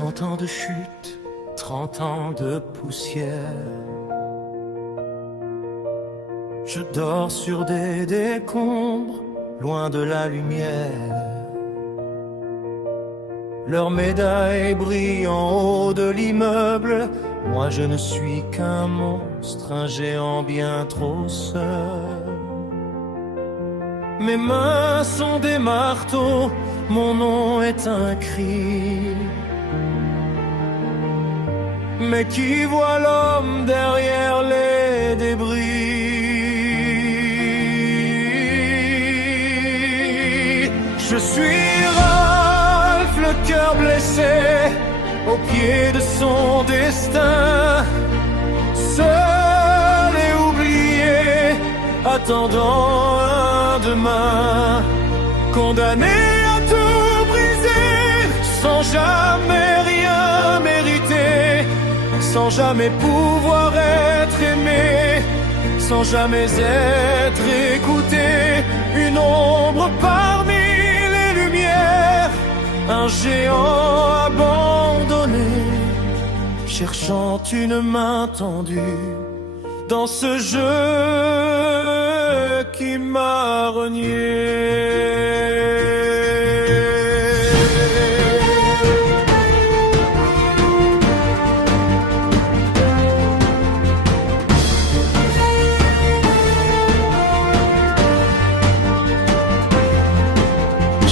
30 ans de chute, 30 ans de poussière. Je dors sur des décombres, loin de la lumière. Leur médaille brille en haut de l'immeuble. Moi je ne suis qu'un monstre, un géant bien trop seul. Mes mains sont des marteaux, mon nom est un cri. Mais qui voit l'homme derrière les débris? Je suis Ralph, le cœur blessé, au pied de son destin, seul et oublié, attendant un demain, condamné à tout briser, sans jamais rien mériter, sans jamais pouvoir être aimé, sans jamais être écouté, une ombre parmi les lumières, un géant abandonné, cherchant une main tendue dans ce jeu qui m'a renié.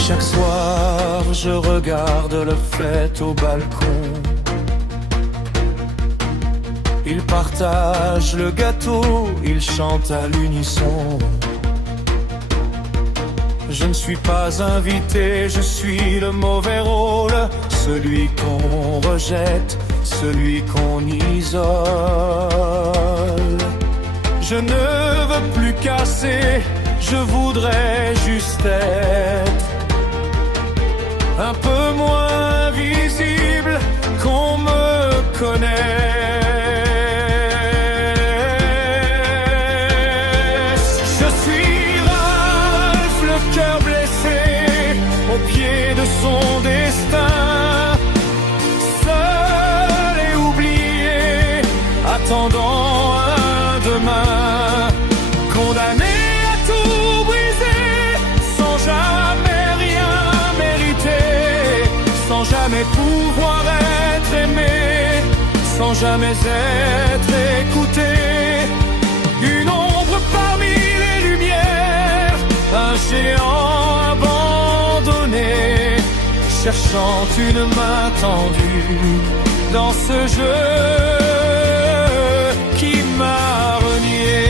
Chaque soir, je regarde le fait au balcon. Ils partagent le gâteau, ils chantent à l'unisson. Je ne suis pas invité, je suis le mauvais rôle, celui qu'on rejette, celui qu'on isole. Je ne veux plus casser, je voudrais juste être un peu moins visible, qu'on me connaisse. Je suis Ralph, le cœur blessé, au pied de son destin, seul et oublié, attendant un demain, condamné à tout briser, sans jamais rien mériter, sans jamais pouvoir être aimé, sans jamais être écouté, une ombre parmi les lumières, un géant abandonné, cherchant une main tendue dans ce jeu qui m'a renié.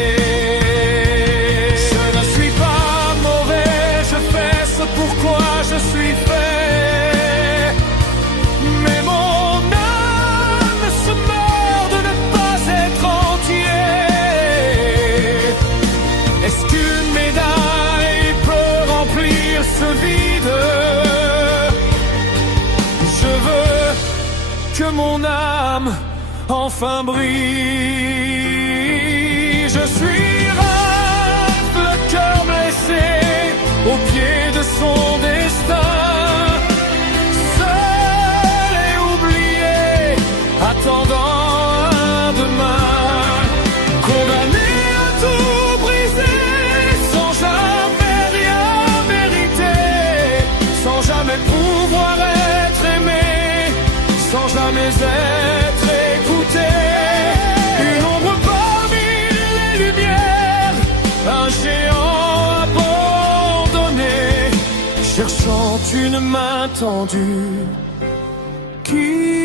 Je ne suis pas mauvais, je fais ce pourquoi je suis fait, mais mon âme se meurt de ne pas être entier. Est-ce qu'une médaille peut remplir ce vide? Je veux que mon âme enfin brille. Je suis Ralph, le cœur blessé, au pied de son destin, seul et oublié, attendant un demain, condamné à tout briser, sans jamais rien mériter, sans jamais pouvoir être aimé, sans jamais être écouté, une ombre parmi les lumières, un géant abandonné, cherchant une main tendue qui